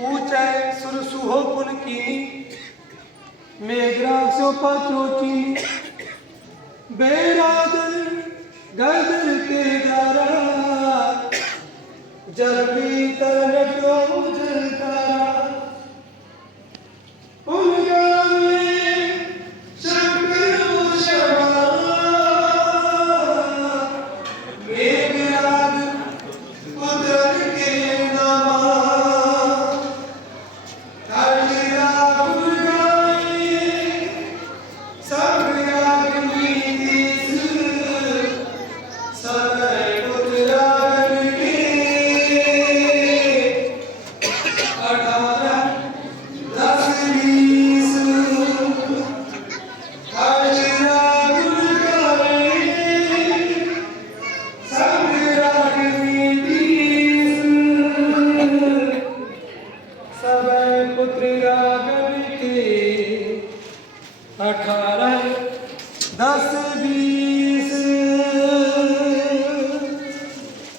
ऊँचे सुर सुहो पुनकी मेघरा सो पाचोची बेरादर गदर के दारा जल भी तरटो जलतारा ਸਭੈ ਪੁਤਰੀ ਰਾਗ ਮਿਤੀ 18 10 20